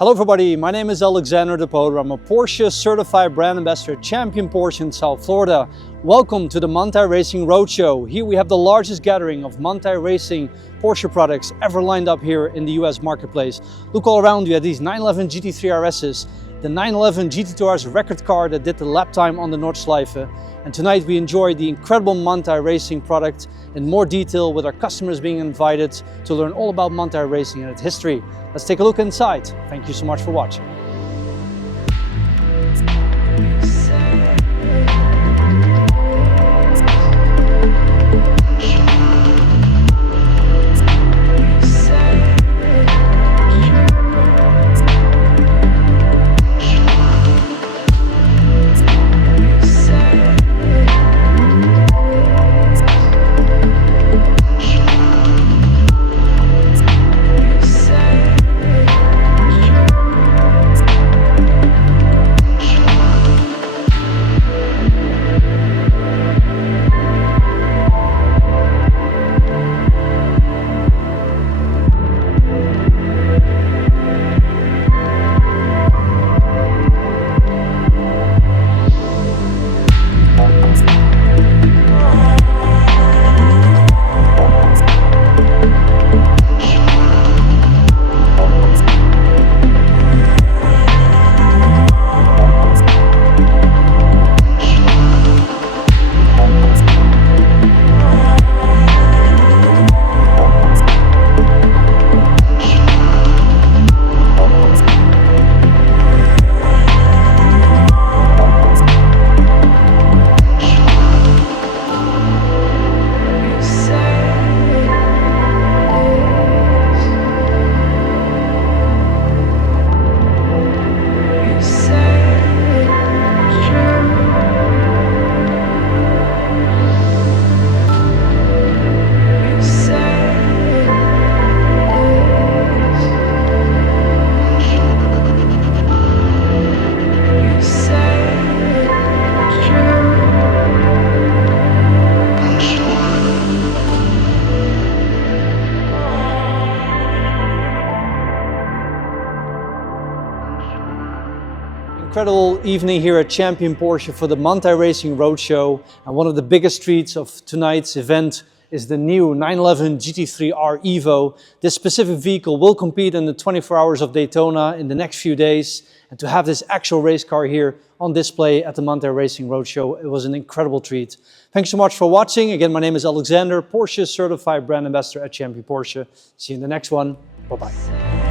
Hello everybody, my name is Alexander de Poder. I'm a Porsche certified brand ambassador at Champion Porsche in South Florida. Welcome to the Manthey Racing Roadshow. Here we have the largest gathering of Manthey Racing Porsche products ever lined up here in the US marketplace. Look all around you at these 911 GT3 RSs, the 911 GT2 RS record car that did the lap time on the Nordschleife. And tonight we enjoy the incredible Manthey Racing product in more detail, with our customers being invited to learn all about Manthey Racing and its history. Let's take a look inside. Thank you so much for watching. Incredible evening here at Champion Porsche for the Manthey Racing Roadshow, and one of the biggest treats of tonight's event is the new 911 GT3 R Evo. This specific vehicle will compete in the 24 Hours of Daytona in the next few days, and to have this actual race car here on display at the Manthey Racing Roadshow, it was an incredible treat. Thanks so much for watching. Again, my name is Alexander, Porsche certified brand ambassador at Champion Porsche. See you in the next one. Bye-bye.